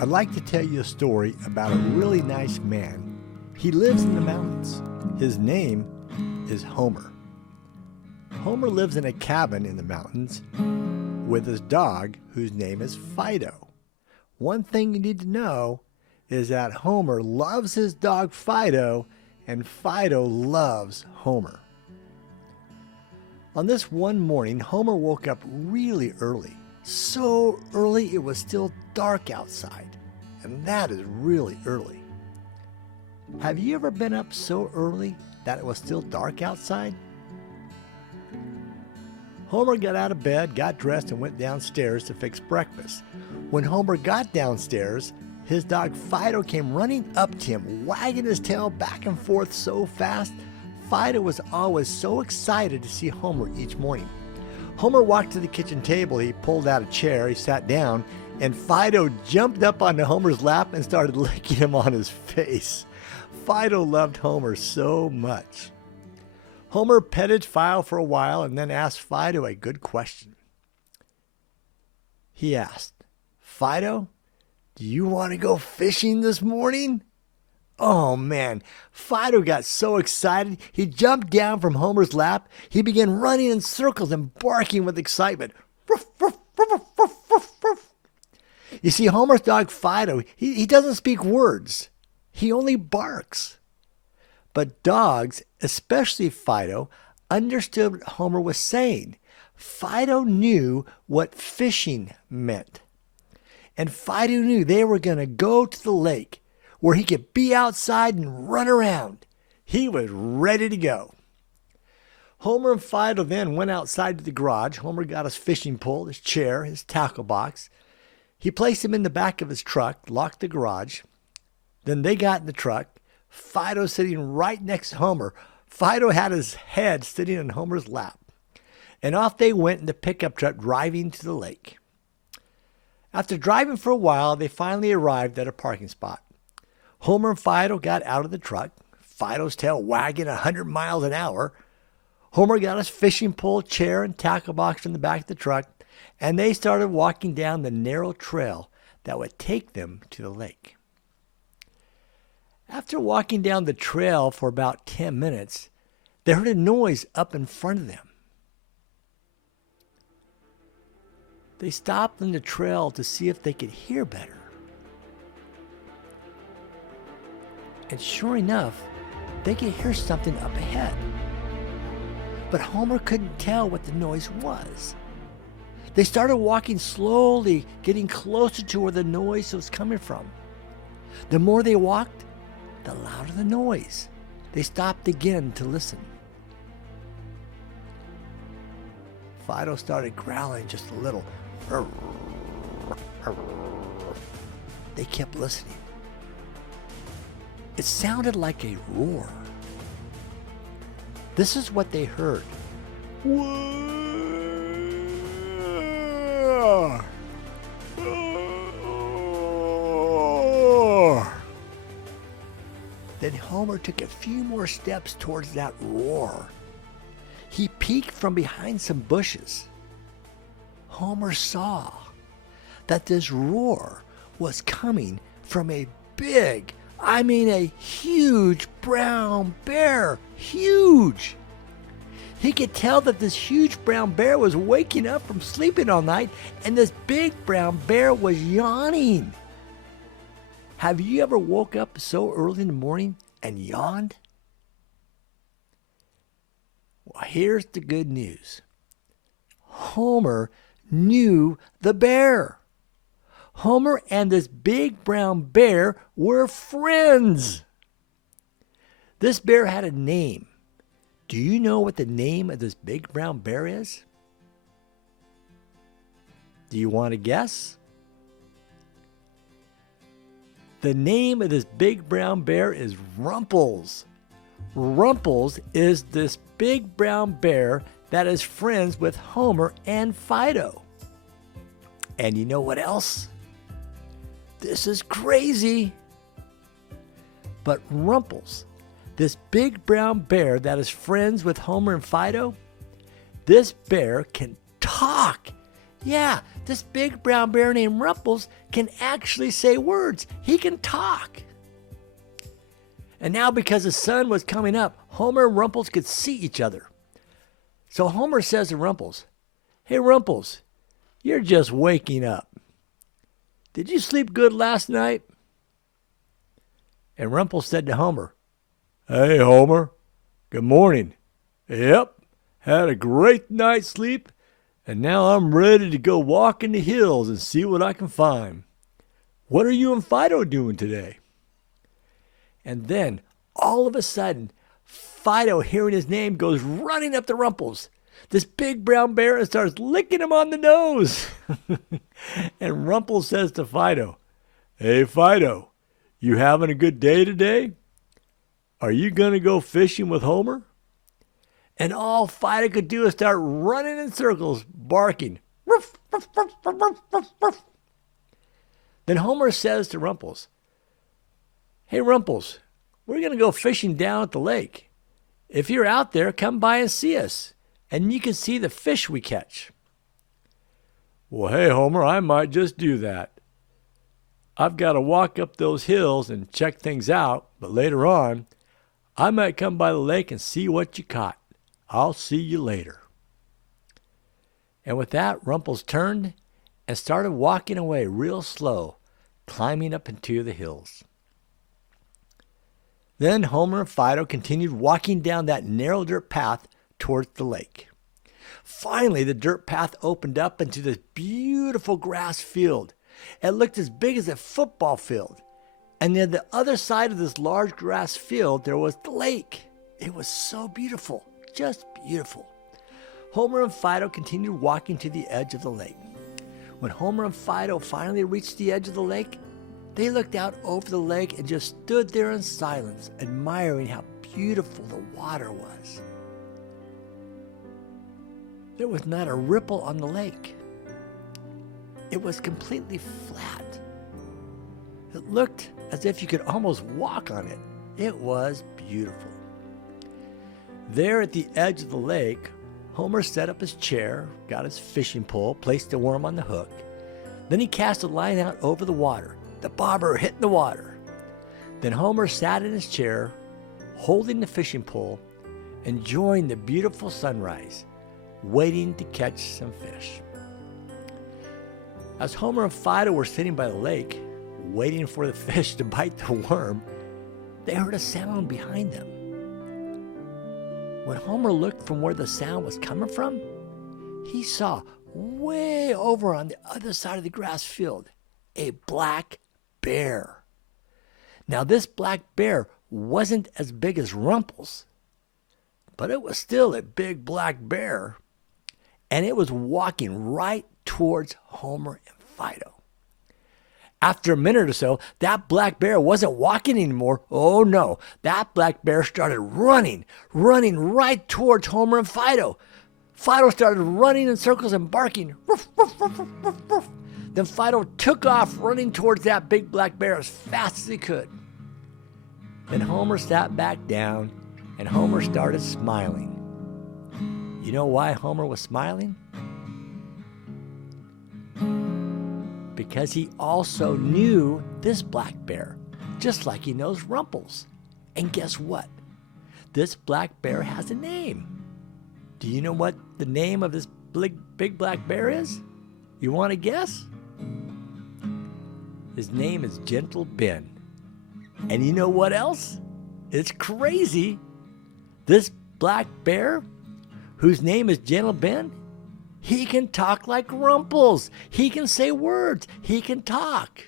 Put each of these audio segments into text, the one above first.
I'd like to tell you a story about a really nice man. He lives in the mountains. His name is Homer. Homer lives in a cabin in the mountains with his dog, whose name is Fido. One thing you need to know is that Homer loves his dog Fido, and Fido loves Homer. On this one morning, Homer woke up really early. So early it was still dark outside, and that is really early. Have you ever been up so early that it was still dark outside? Homer got out of bed, got dressed, and went downstairs to fix breakfast. When Homer got downstairs, his dog Fido came running up to him, wagging his tail back and forth so fast. Fido was always so excited to see Homer each morning. Homer walked to the kitchen table, he pulled out a chair, he sat down, and Fido jumped up onto Homer's lap and started licking him on his face. Fido loved Homer so much. Homer petted Fido for a while and then asked Fido a good question. He asked, "Fido, do you want to go fishing this morning?" Oh man, Fido got so excited, he jumped down from Homer's lap. He began running in circles and barking with excitement. Ruff, ruff, ruff, ruff, ruff, ruff. You see, Homer's dog Fido, he doesn't speak words. He only barks. But dogs, especially Fido, understood what Homer was saying. Fido knew what fishing meant. And Fido knew they were going to go to the lake where he could be outside and run around. He was ready to go. Homer and Fido then went outside to the garage. Homer got his fishing pole, his chair, his tackle box. He placed him in the back of his truck, locked the garage. Then they got in the truck, Fido sitting right next to Homer. Fido had his head sitting in Homer's lap. And off they went in the pickup truck driving to the lake. After driving for a while, they finally arrived at a parking spot. Homer and Fido got out of the truck, Fido's tail wagging 100 miles an hour. Homer got his fishing pole, chair, and tackle box from the back of the truck, and they started walking down the narrow trail that would take them to the lake. After walking down the trail for about 10 minutes, they heard a noise up in front of them. They stopped on the trail to see if they could hear better. And sure enough, they could hear something up ahead. But Homer couldn't tell what the noise was. They started walking slowly, getting closer to where the noise was coming from. The more they walked, the louder the noise. They stopped again to listen. Fido started growling just a little. They kept listening. It sounded like a roar. This is what they heard. Roar! Roar! Then Homer took a few more steps towards that roar. He peeked from behind some bushes. Homer saw that this roar was coming from a big, a huge brown bear. Huge! He could tell that this huge brown bear was waking up from sleeping all night, and this big brown bear was yawning. Have you ever woke up so early in the morning and yawned? Well, here's the good news. Homer knew the bear. Homer and this big brown bear were friends. This bear had a name. Do you know what the name of this big brown bear is? Do you want to guess? The name of this big brown bear is Rumples. Rumples is this big brown bear that is friends with Homer and Fido. And you know what else? This is crazy. But Rumples, this big brown bear that is friends with Homer and Fido, this bear can talk. Yeah, this big brown bear named Rumples can actually say words. He can talk. And now because the sun was coming up, Homer and Rumples could see each other. So Homer says to Rumples, "Hey Rumples, you're just waking up. Did you sleep good last night?" And Rumples said to Homer, "Hey Homer, good morning. Yep, had a great night's sleep, and now I'm ready to go walk in the hills and see what I can find. What are you and Fido doing today?" And then, all of a sudden, Fido, hearing his name, goes running up to Rumples, this big brown bear, and starts licking him on the nose. And Rumples says to Fido, "Hey Fido, you having a good day today? Are you going to go fishing with Homer?" And all Fido could do is start running in circles, barking. "Ruff, ruff, ruff, ruff, ruff, ruff." Then Homer says to Rumples, "Hey Rumples, we're going to go fishing down at the lake. If you're out there, come by and see us, and you can see the fish we catch." "Well, hey Homer, I might just do that. I've got to walk up those hills and check things out, but later on, I might come by the lake and see what you caught. I'll see you later." And with that, Rumples turned and started walking away real slow, climbing up into the hills. Then Homer and Fido continued walking down that narrow dirt path towards the lake. Finally, the dirt path opened up into this beautiful grass field. It looked as big as a football field. And near the other side of this large grass field, there was the lake. It was so beautiful, just beautiful. Homer and Fido continued walking to the edge of the lake. When Homer and Fido finally reached the edge of the lake, they looked out over the lake and just stood there in silence, admiring how beautiful the water was. There was not a ripple on the lake. It was completely flat. It looked as if you could almost walk on it. It was beautiful. There at the edge of the lake, Homer set up his chair, got his fishing pole, placed the worm on the hook. Then he cast a line out over the water. The bobber hit the water. Then Homer sat in his chair, holding the fishing pole, enjoying the beautiful sunrise, waiting to catch some fish. As Homer and Fido were sitting by the lake, waiting for the fish to bite the worm, they heard a sound behind them. When Homer looked from where the sound was coming from, he saw way over on the other side of the grass field a black bear. Now, this black bear wasn't as big as Rumples, but it was still a big black bear, and it was walking right towards Homer and Fido. After a minute or so, that black bear wasn't walking anymore. Oh no, that black bear started running right towards Homer and Fido. Fido started running in circles and barking. Ruff, ruff, ruff, ruff, ruff, ruff. Then Fido took off running towards that big black bear as fast as he could. Then Homer sat back down and Homer started smiling. You know why Homer was smiling? Because he also knew this black bear, just like he knows Rumples. And guess what? This black bear has a name. Do you know what the name of this big black bear is? You want to guess? His name is Gentle Ben. And you know what else? It's crazy. This black bear, whose name is Gentle Ben, he can talk like Rumples. He can say words. He can talk.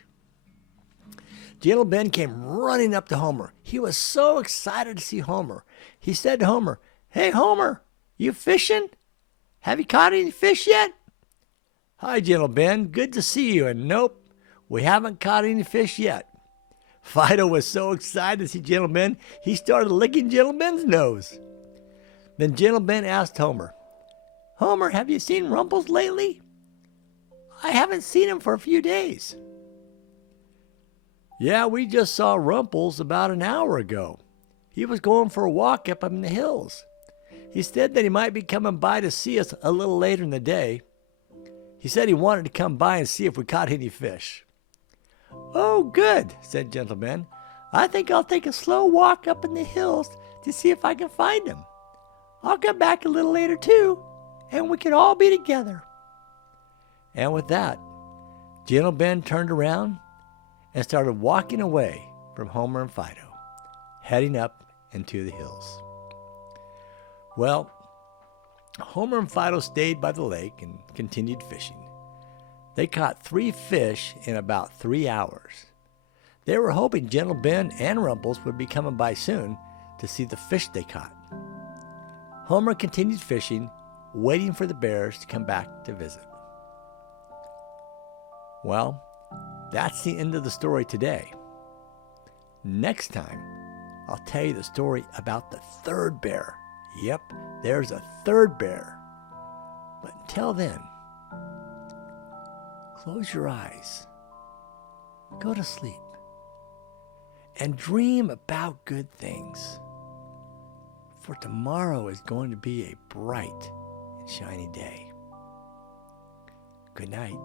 Gentle Ben came running up to Homer. He was so excited to see Homer. He said to Homer, "Hey, Homer, you fishing? Have you caught any fish yet?" "Hi, Gentle Ben. Good to see you." And nope, we haven't caught any fish yet. Fido was so excited to see Gentle Ben, he started licking Gentle Ben's nose. Then Gentle Ben asked Homer, "Homer, have you seen Rumples lately?" "I haven't seen him for a few days." "Yeah, we just saw Rumples about an hour ago. He was going for a walk up in the hills. He said that he might be coming by to see us a little later in the day. He said he wanted to come by and see if we caught any fish. Oh, good, said Gentle Ben. I think I'll take a slow walk up in the hills to see if I can find him. I'll come back a little later too, and we can all be together. And with that, Gentle Ben turned around and started walking away from Homer and Fido, heading up into the hills. Well, Homer and Fido stayed by the lake and continued fishing. They caught 3 fish in about 3 hours. They were hoping Gentle Ben and Rumples would be coming by soon to see the fish they caught. Homer continued fishing, waiting for the bears to come back to visit. Well, that's the end of the story today. Next time, I'll tell you the story about the 3rd bear. Yep, there's a 3rd bear. But until then, close your eyes, go to sleep, and dream about good things. For tomorrow is going to be a bright and shiny day. Good night.